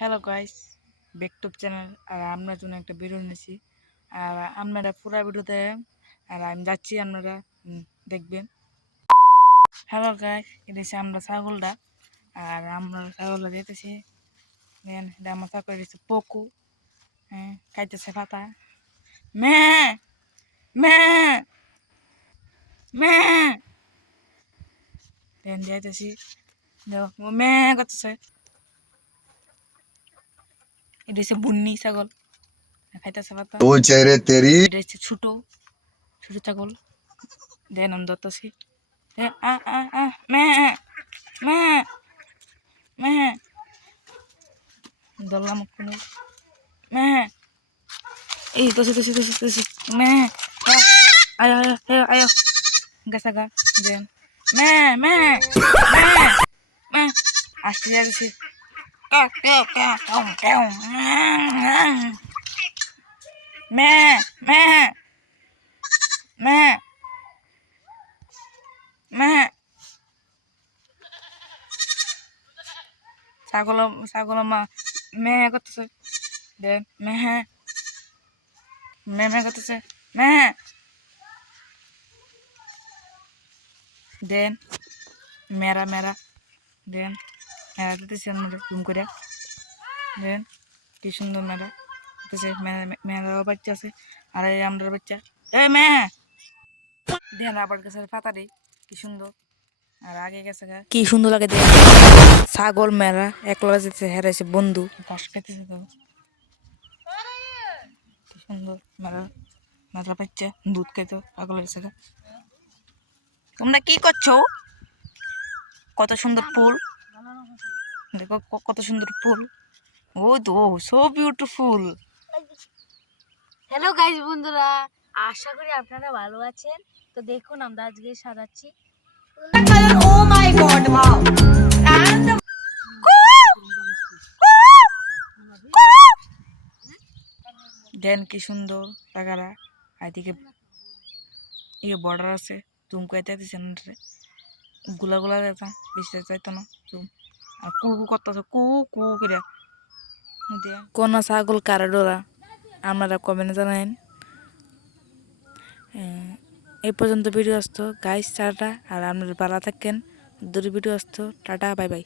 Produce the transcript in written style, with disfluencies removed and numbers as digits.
Hello guys, বেকটুব channel. আর আপনার জন্য একটা ভিডিও নিয়েছি। আর আপনারা পুরো ভিডিওতে আর আমি যাচ্ছি, আপনারা দেখবেন। হ্যালো গাইস, এটা হচ্ছে আমরা ছাগলটা। আর আমরা ছাগলটা যেতেছি। এটা আমার ছাগল হচ্ছে পকু। হ্যাঁ, খাইতেছে পাতা। মে মে মে দেন যাইতেছি, মে করতেছে। এটা হচ্ছে বুন্নি ছাগল, খাইতেছে পাতা। वो चेहरे तेरी এটা হচ্ছে ছোট ছোট ছাগল। দেন আমি ধরতেছি। ধরলাম কোনো এই দোষে আয় আয় আয় আয় গেছা গা দেন মে মে মে মে আসতে যাচ্ছি মে মে মে মে ছাগল ছাগল মা মে করতেছে। দেন মে মে মে করতেছে। মে দেন মেরা মেরা দেন মেরা দিতেছে জুম করে। দেন কি সুন্দর মেরা দিতেছে। মেয়েরাও বাচ্চা আছে, আর এই আমরা বাচ্চা। এই মেয়ে দেন আবার গেছে পাতা দিই, কি সুন্দর। আর আগে গেছে কি সুন্দর লাগে দেখ। ছাগল মেরা একলা যেতে হেরাইছে বন্ধু ঘাস খাইতেছে তো, কি সুন্দর মেরা। মেরা বাচ্চা দুধ খাইতো পাগল হয়েছে। তোমরা কি করছো? কত সুন্দর ফুল দেখো, কত সুন্দর ফুল। ও তো সো বিউটিফুল। হ্যালো গাইস বন্ধুরা, আশা করি আপনারা ভালো আছেন। তো দেখুন আমরা আজকে সাজাচ্ছি। Oh my god, wow. And the দেন কি সুন্দর টাকারা। এদিকে ইয়ে বর্ডার আছে, জুম করে দিচ্ছেন গুলা গুলা যেতা বেশি চাইতো না জুম। আর কু কু করতেছে কু কু করে। কোন ছাগল কারা ডোরা আপনারা কমেন্টে জানাইন। এই পর্যন্ত ভিডিও আসতো গাইস, টাটা। আর আপনারা ভালো থাকেন। ভিডিও আসতো, টাটা, বাই বাই।